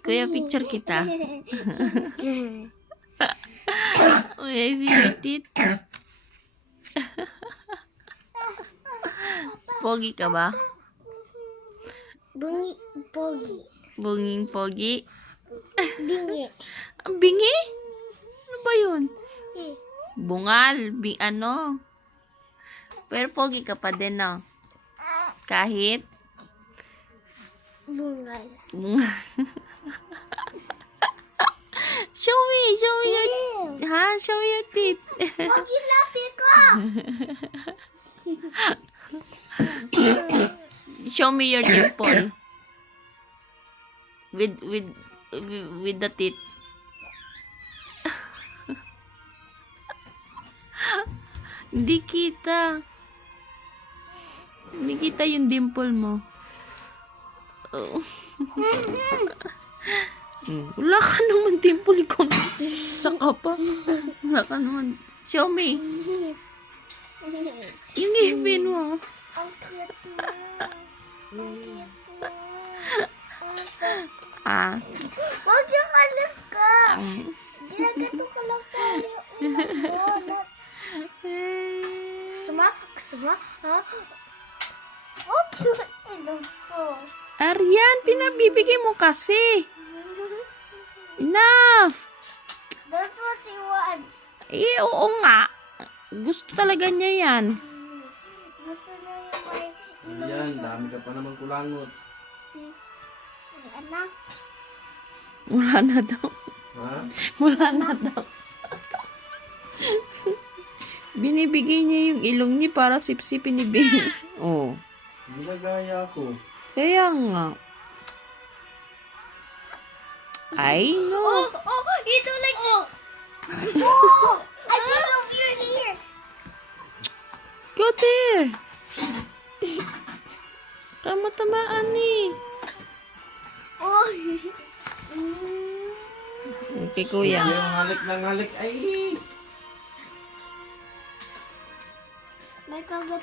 Kuya, picture kita. Uy, I see your teeth. Pogi ka ba? Bungi, pogi. Bunging pogi. Bingi. Ang bingi? Ano ba yun? Eh, Bungal. Ano? Pero pogi ka pa din, no? Kahit? bungal. Bungal. Show me your... Ha? Show me your teeth. Pogi lapi ko! Show me your dimple. With the teeth. Hindi kita. Hindi kita yung dimple mo. Oh. Wala ka naman dimple ko. Saka pa. Wala ka naman. Show me. Yung ngipin mo. Ang cute mo. Ang cute mo. Ah. Huwag yung alis ka. Ginagato ko lang po yung ilong mo. Gusto mo? Ha? Huwag yung ilong ko. Arian, pinabibigay mo kasi. Enough! That's what he wants. Eh, oo nga. Gusto talaga niya yan. Gusto na yung may ilong Yan, sa... dami ka pa naman kulangot. Anak. Wala na daw. Ha? Wala na daw. Binibigay niya yung ilong niya para sipsipin ni Bing. Oh. Ginagaya ko. Kaya nga. I know. You do like this. Oh! I think of your ear. Go there. Tama-tamaan ni. Oh. Okay, kuya. Yung halik ng halik. Ay! May kagat